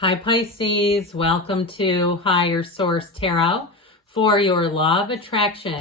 Hi Pisces, welcome to Higher Source Tarot for your Law of Attraction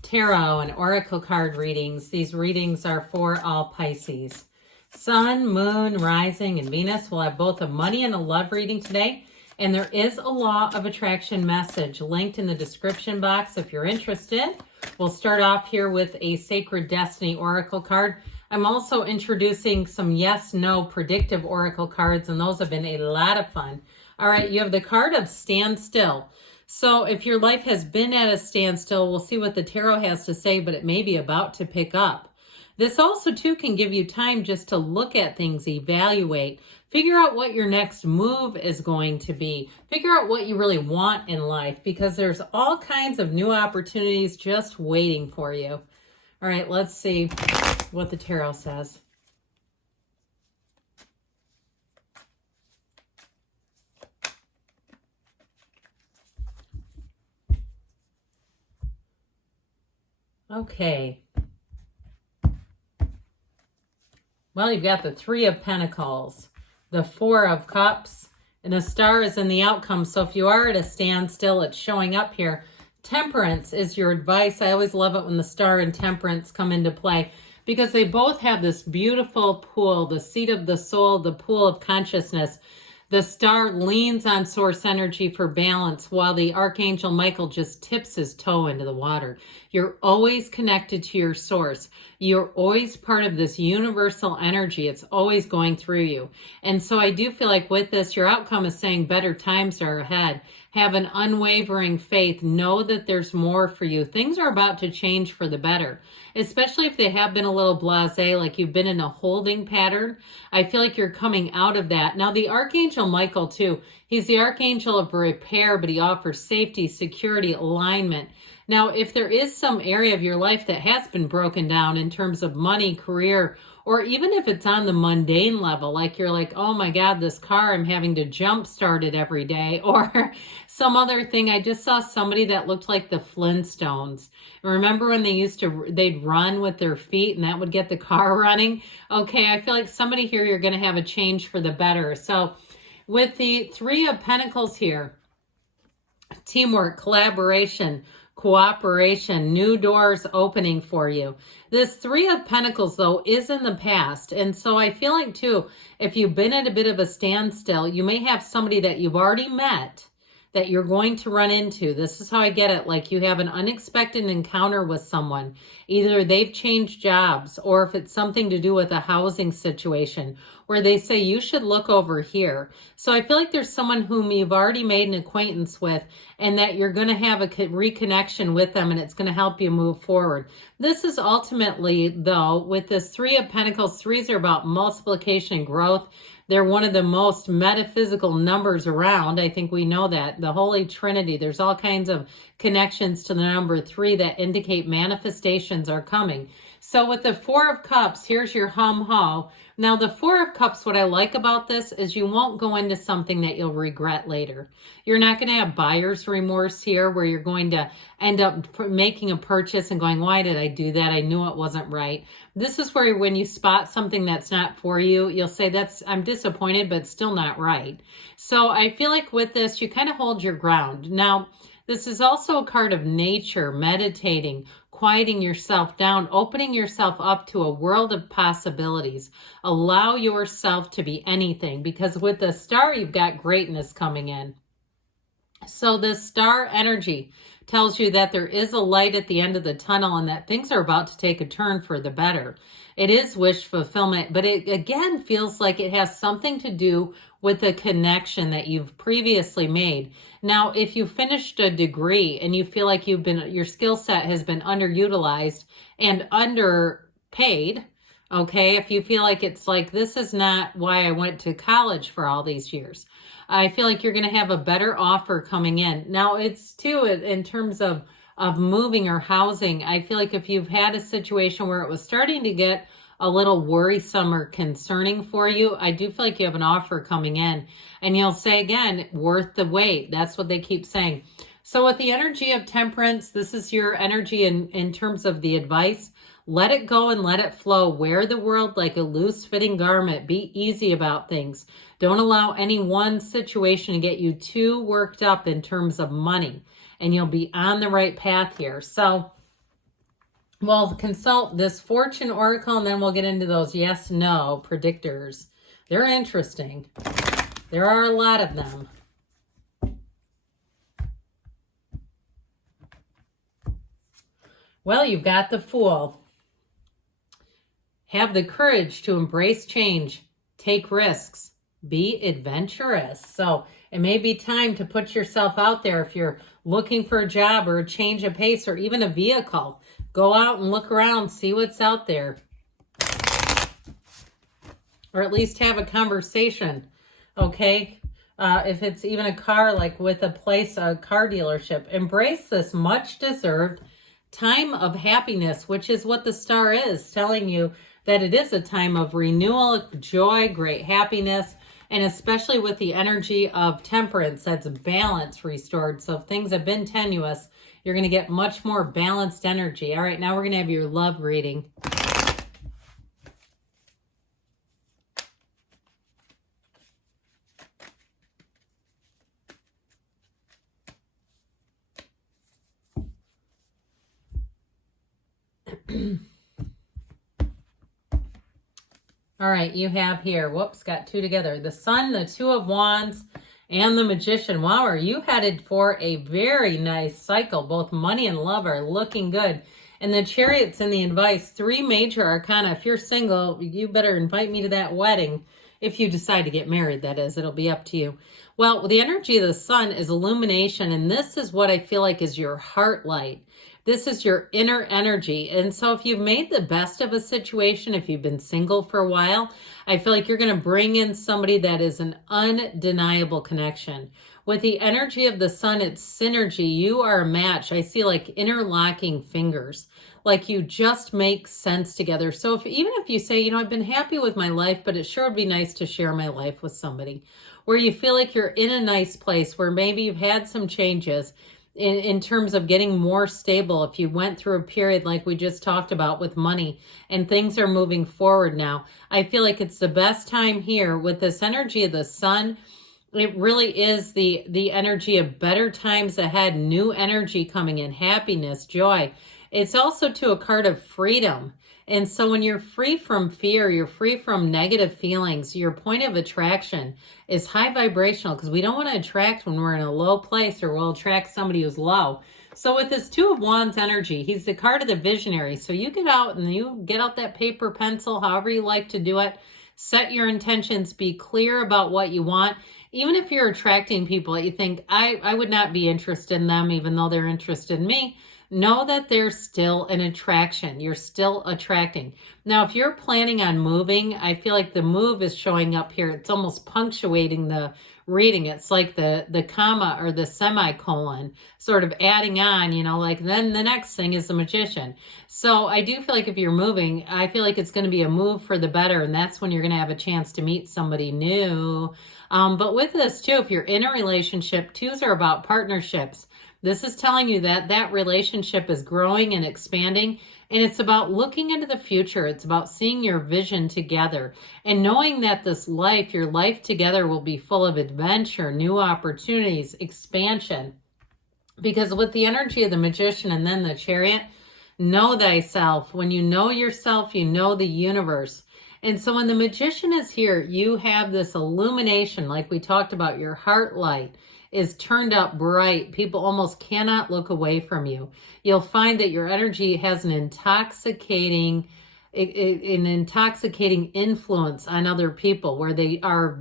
Tarot and Oracle card readings. These readings are for all Pisces. Sun, Moon, Rising, and Venus will have both a money and a love reading today. And there is a Law of Attraction message linked in the description box if you're interested. We'll start off here with a Sacred Destiny Oracle card. I'm also introducing some yes/no predictive oracle cards, and those have been a lot of fun. All right, you have the card of standstill. So if your life has been at a standstill, we'll see what the tarot has to say, but it may be about to pick up. This also, too, can give you time just to look at things, evaluate, figure out what your next move is going to be, figure out what you really want in life, because there's all kinds of new opportunities just waiting for you. All right, let's see what the tarot says. Okay. Well, you've got the Three of Pentacles, the Four of Cups, and a star is in the outcome. So if you are at a standstill, it's showing up here. Temperance is your advice. I always love it when the star and temperance come into play, because they both have this beautiful pool, the seat of the soul, the pool of consciousness. The star leans on source energy for balance, while the Archangel Michael just tips his toe into the water. You're always connected to your source. You're always part of this universal energy. It's always going through you. And so I do feel like with this, your outcome is saying better times are ahead. Have an unwavering faith. Know that there's more for you. Things are about to change for the better, especially if they have been a little blasé, like you've been in a holding pattern. I feel like you're coming out of that. Now, the Archangel Michael, too, he's the Archangel of repair, but he offers safety, security, alignment. Now, if there is some area of your life that has been broken down in terms of money, career, or even if it's on the mundane level, like you're like, oh my God, this car, I'm having to jump start it every day, or some other thing. I just saw somebody that looked like the Flintstones. Remember when they'd run with their feet and that would get the car running? Okay, I feel like somebody here, you're going to have a change for the better. So with the Three of Pentacles here, teamwork, collaboration, cooperation, new doors opening for you. This Three of Pentacles, though, is in the past. And so I feel like, too, if you've been at a bit of a standstill, you may have somebody that you've already met that you're going to run into. This is how I get it. Like you have an unexpected encounter with someone. Either they've changed jobs, or if it's something to do with a housing situation where they say you should look over here. So I feel like there's someone whom you've already made an acquaintance with, and that you're going to have a reconnection with them, and it's going to help you move forward. This is ultimately, though, with this Three of Pentacles, threes are about multiplication and growth. They're one of the most metaphysical numbers around. I think we know that. The Holy Trinity, there's all kinds of connections to the number 3 that indicate manifestations are coming. So with the Four of Cups, here's your hum-ho. Now, the Four of Cups, what I like about this is you won't go into something that you'll regret later. You're not going to have buyer's remorse here, where you're going to end up making a purchase and going, why did I do that? I knew it wasn't right. This is where when you spot something that's not for you, you'll say, I'm disappointed, but it's still not right. So I feel like with this, you kind of hold your ground. Now, this is also a card of nature, meditating, quieting yourself down, opening yourself up to a world of possibilities. Allow yourself to be anything, because with the star, you've got greatness coming in. So this star energy tells you that there is a light at the end of the tunnel, and that things are about to take a turn for the better. It is wish fulfillment, but it again feels like it has something to do with a connection that you've previously made. Now, if you finished a degree and you feel like your skill set has been underutilized and underpaid, okay, if you feel like it's like, this is not why I went to college for all these years, I feel like you're going to have a better offer coming in. Now, it's too, in terms of moving or housing, I feel like if you've had a situation where it was starting to get a little worrisome or concerning for you, I do feel like you have an offer coming in, and you'll say again, worth the wait. That's what they keep saying. So with the energy of temperance, this is your energy in terms of the advice. Let it go and let it flow. Wear the world like a loose fitting garment. Be easy about things. Don't allow any one situation to get you too worked up in terms of money, and you'll be on the right path here. So we'll consult this fortune oracle, and then we'll get into those yes, no predictors. They're interesting. There are a lot of them. Well, you've got the Fool. Have the courage to embrace change, take risks, be adventurous. So it may be time to put yourself out there if you're looking for a job or a change of pace or even a vehicle. Go out and look around, see what's out there. Or at least have a conversation, okay? If it's even a car, like with a car dealership. Embrace this much deserved time of happiness, which is what the star is, telling you that it is a time of renewal, joy, great happiness, and especially with the energy of temperance, that's balance restored. So if things have been tenuous, you're going to get much more balanced energy. All right, now we're going to have your love reading. All right, you have here, whoops, got two together. The Sun, the Two of Wands, and the Magician. Wow, are you headed for a very nice cycle? Both money and love are looking good. And the Chariot's in the advice. Three major arcana. If you're single, you better invite me to that wedding. If you decide to get married, that is. It'll be up to you. Well, the energy of the Sun is illumination, and this is what I feel like is your heart light. This is your inner energy. And so if you've made the best of a situation, if you've been single for a while, I feel like you're going to bring in somebody that is an undeniable connection. With the energy of the Sun, it's synergy. You are a match. I see like interlocking fingers, like you just make sense together. So even if you say, I've been happy with my life, but it sure would be nice to share my life with somebody, where you feel like you're in a nice place, where maybe you've had some changes, in terms of getting more stable, if you went through a period like we just talked about with money and things are moving forward now, I feel like it's the best time here with this energy of the Sun. It really is the energy of better times ahead, new energy coming in, happiness, joy. It's also to a card of freedom. And so when you're free from fear, you're free from negative feelings, your point of attraction is high vibrational, because we don't want to attract when we're in a low place, or we'll attract somebody who's low. So with this Two of Wands energy, he's the card of the visionary. So you get out and you get out that paper, pencil, however you like to do it. Set your intentions, be clear about what you want. Even if you're attracting people that you think, I would not be interested in them, even though they're interested in me, know that there's still an attraction. You're still attracting. Now, if you're planning on moving, I feel like the move is showing up here. It's almost punctuating the reading. It's like the comma or the semicolon sort of adding on, like then the next thing is the Magician. So I do feel like if you're moving, I feel like it's going to be a move for the better. And that's when you're going to have a chance to meet somebody new. But with this too, if you're in a relationship, twos are about partnerships. This is telling you that that relationship is growing and expanding, and it's about looking into the future. It's about seeing your vision together and knowing that this life, your life together, will be full of adventure, new opportunities, expansion. Because with the energy of the Magician and then the Chariot, know thyself. When you know yourself, you know the universe. And so when the Magician is here, you have this illumination, like we talked about, your heart light is turned up bright. People almost cannot look away from you. You'll find that your energy has an intoxicating influence on other people, where they are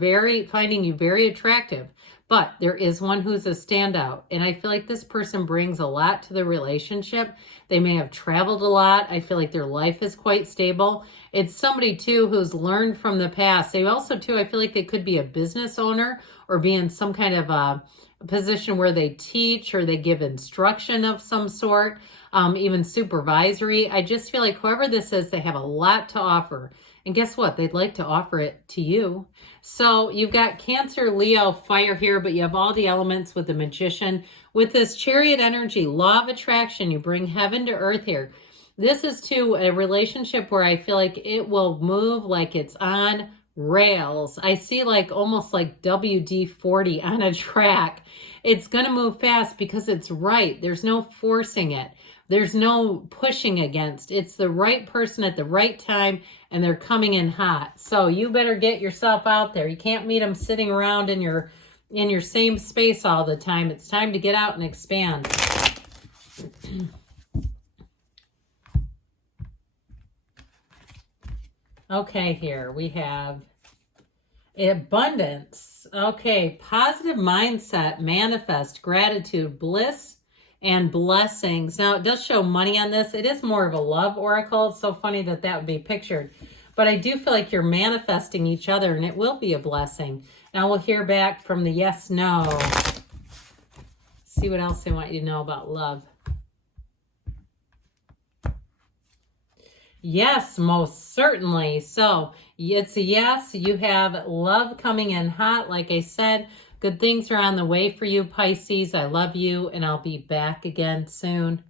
finding you very attractive. But there is one who's a standout. And I feel like this person brings a lot to the relationship. They may have traveled a lot. I feel like their life is quite stable. It's somebody too who's learned from the past. They also too, I feel like they could be a business owner or be in some kind of a position where they teach or they give instruction of some sort, even supervisory. I just feel like whoever this is, they have a lot to offer. And guess what? They'd like to offer it to you. So you've got Cancer, Leo, fire here, but you have all the elements with the Magician. With this Chariot energy, law of attraction, you bring heaven to earth here. This is to a relationship where I feel like it will move like it's on rails. I see like almost like WD-40 on a track. It's going to move fast because it's right. There's no forcing it. There's no pushing against. It's the right person at the right time, and they're coming in hot. So you better get yourself out there. You can't meet them sitting around in your same space all the time. It's time to get out and expand. Okay, here we have abundance. Okay, positive mindset, manifest, gratitude, bliss, and blessings. Now, it does show money on this. It is more of a love oracle. It's so funny that that would be pictured. But I do feel like you're manifesting each other, and it will be a blessing. Now we'll hear back from the yes, no. See what else they want you to know about love. Yes, most certainly. So it's a yes. You have love coming in hot. Like I said, good things are on the way for you, Pisces. I love you, and I'll be back again soon.